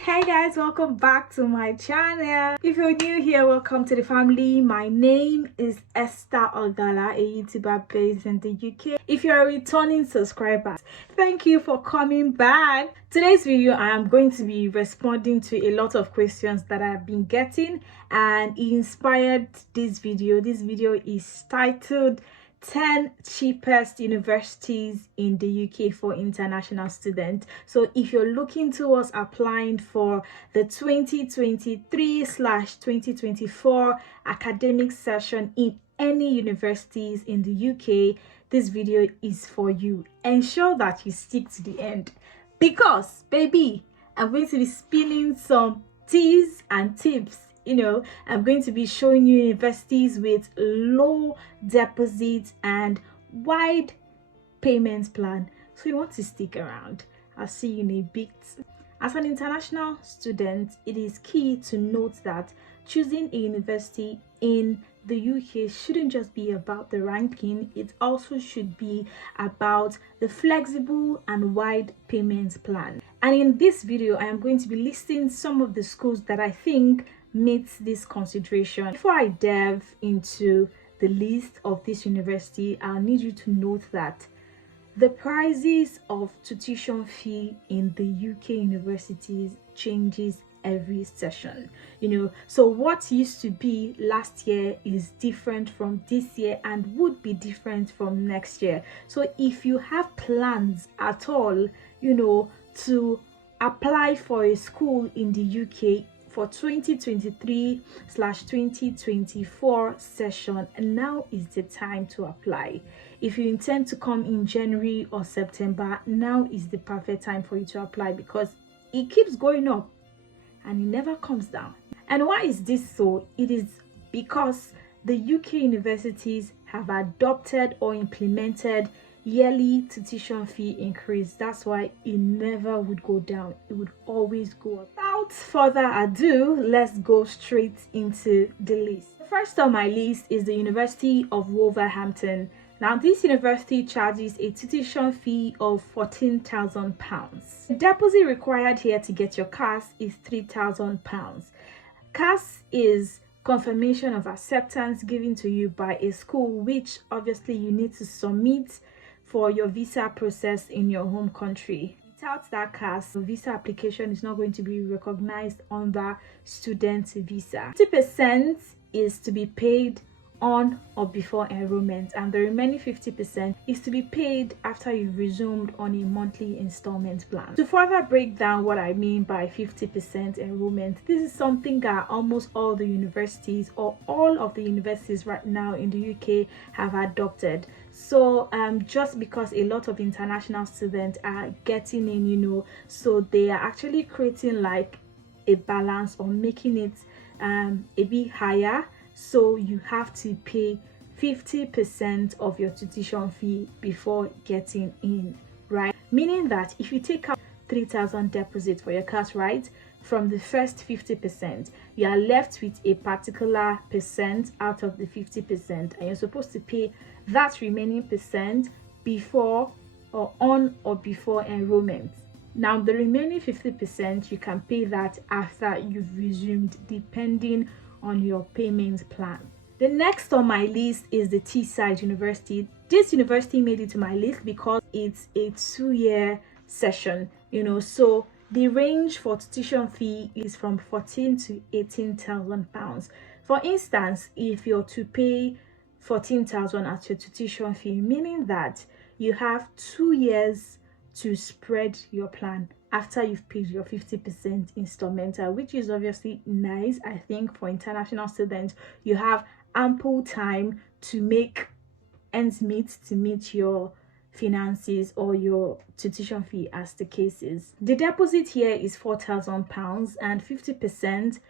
Hey guys, welcome back to my channel. If you're new here, welcome to the family. My name is Esther Ogala, a YouTuber based in the UK. If you're a returning subscriber, thank you for coming back. Today's video, I am going to be responding to a lot of questions that I've been getting, and it inspired this video. This video is titled 10 cheapest universities in the UK for international students. So if you're looking towards applying for the 2023/2024 academic session in any universities in the UK, this video is for you. Ensure that you stick to the end, because baby, I'm going to be spilling some teas and tips. I'm going to be showing you universities with low deposits and wide payment plan, so you want to stick around. I'll see you in a bit. As an international student, it is key to note that choosing a university in the UK shouldn't just be about the ranking, it also should be about the flexible and wide payment plan. And in this video, I am going to be listing some of the schools that I think meets this consideration. Before I delve into the list of this university, I'll need you to note that the prices of tuition fee in the UK universities changes every session. So what used to be last year is different from this year and would be different from next year. So if you have plans at all, to apply for a school in the UK for 2023/2024 session, and now is the time to apply. If you intend to come in January or September, now is the perfect time for you to apply, because it keeps going up and it never comes down. And why is this so? It is because the UK universities have adopted or implemented yearly tuition fee increase. That's why it never would go down, it would always go up. Without further ado, let's go straight into the list. First on my list is the University of Wolverhampton. Now this university charges a tuition fee of £14,000. The deposit required here to get your CAS is £3,000. CAS is confirmation of acceptance given to you by a school, which obviously you need to submit for your visa process in your home country. Without that CAS, the visa application is not going to be recognized under student visa. 50% is to be paid on or before enrollment, and the remaining 50% is to be paid after you've resumed on a monthly installment plan. To further break down what I mean by 50% enrollment, this is something that almost all the universities, or all of the universities right now in the UK, have adopted. So just because a lot of international students are getting in, so they are actually creating like a balance or making it a bit higher. So you have to pay 50% of your tuition fee before getting in, right? Meaning that if you take out 3,000 deposit for your class, right, from the first 50%, you are left with a particular percent out of the 50%, and you're supposed to pay that remaining percent before or on or before enrollment. Now the remaining 50%, you can pay that after you've resumed, depending on your payment plan. The next on my list is the Teesside University. This university made it to my list because it's a 2-year session, so the range for tuition fee is from £14,000 to £18,000. For instance, if you're to pay £14,000 as your tuition fee, meaning that you have 2 years to spread your plan after you've paid your 50% installmental, which is obviously nice. I think for international students, you have ample time to make ends meet, to meet your finances or your tuition fee, as the case is. The deposit here is £4,000 and 50%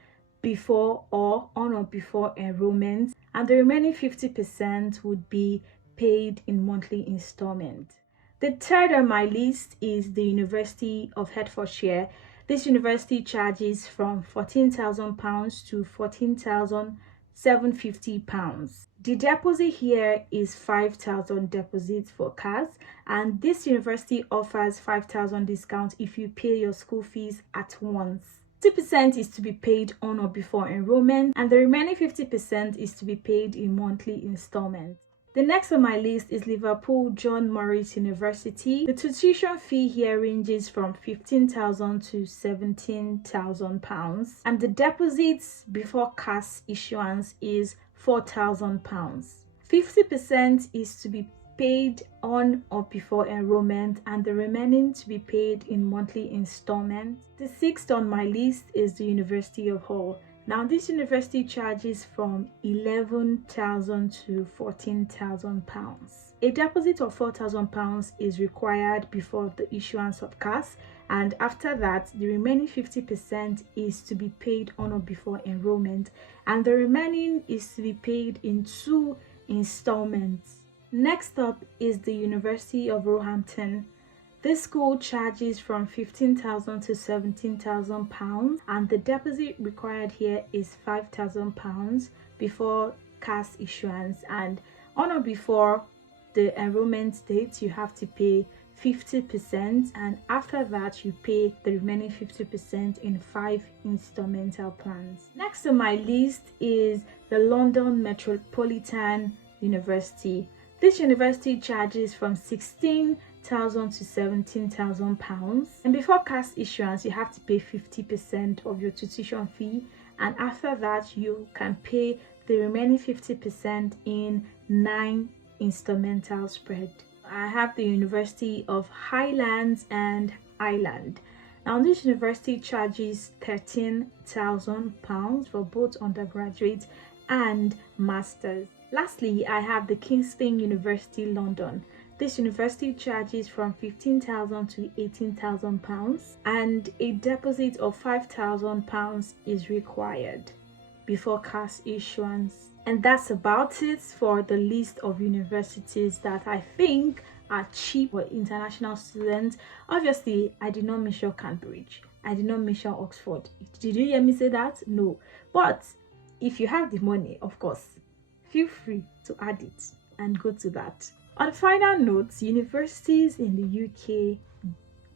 before or on or before enrollment, and the remaining 50% would be paid in monthly installment. The third on my list is the University of Hertfordshire. This university charges from £14,000 to £14,750. The deposit here is 5,000 deposits for cars, and this university offers 5,000 discount if you pay your school fees at once. 50% is to be paid on or before enrollment, and the remaining 50% is to be paid in monthly installments. The next on my list is Liverpool John Morris University. The tuition fee here ranges from £15,000 to £17,000, and the deposits before cash issuance is £4,000. 50% is to be paid on or before enrollment, and the remaining to be paid in monthly installments. The sixth on my list is the University of Hull. Now this university charges from £11,000 to £14,000. A deposit of £4,000 is required before the issuance of cash, and after that the remaining 50% is to be paid on or before enrollment, and the remaining is to be paid in 2 installments. Next up is the University of Roehampton. This school charges from £15,000 to £17,000, and the deposit required here is £5,000 before cash issuance, and on or before the enrollment date you have to pay 50%, and after that you pay the remaining 50% in 5 installmental plans. Next on my list is the London Metropolitan University. This university charges from £16,000 to £17,000, and before cash issuance you have to pay 50% of your tuition fee, and after that you can pay the remaining 50% in 9 installmental spread. I have the University of Highlands and Highlands. Now this university charges £13,000 for both undergraduate and masters. Lastly, I have the Kingston University London. This university charges from £15,000 to £18,000, and a deposit of £5,000 is required before cash issuance. And that's about it for the list of universities that I think are cheap for international students. Obviously, I did not measure Cambridge. I did not measure Oxford. Did you hear me say that? No. But if you have the money, of course, feel free to add it and go to that. On a final note, universities in the UK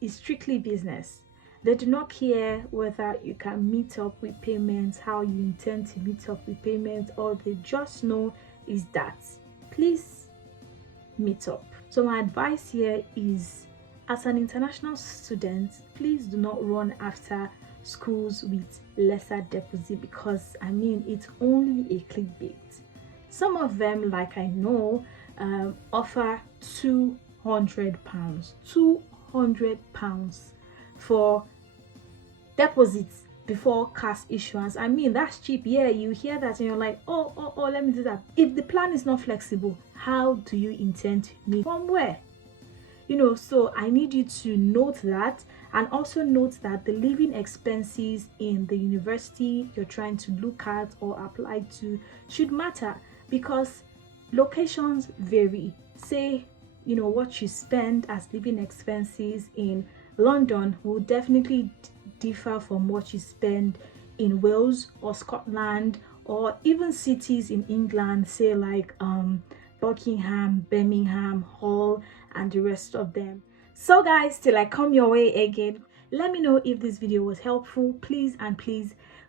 is strictly business. They do not care whether you can meet up with payments, how you intend to meet up with payments. All they just know is that please meet up. So my advice here is, as an international student, please do not run after schools with lesser deposit, because I mean it's only a clickbait. Some of them, like I know, offer £200 for deposits before cash issuance. I mean, that's cheap. Yeah, you hear that and you're like, oh, let me do that. If the plan is not flexible, how do you intend to meet? From where? So I need you to note that, and also note that the living expenses in the university you're trying to look at or apply to should matter, because locations vary. Say, what you spend as living expenses in London will definitely differ from what you spend in Wales or Scotland, or even cities in England, say like Buckingham, Birmingham, Hull, and the rest of them. So guys, till I come your way again, let me know if this video was helpful. Please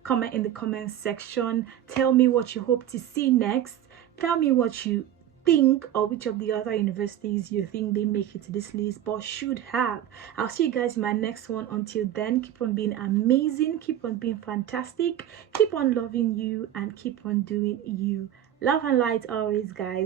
comment in the comment section. Tell me what you hope to see next. Tell me what you think, or which of the other universities you think they make it to this list but should have. I'll see you guys in my next one. Until then, keep on being amazing, keep on being fantastic, keep on loving you, and keep on doing you. Love and light always, guys.